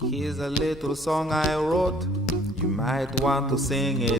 Here's a little song I wrote. You might want to sing it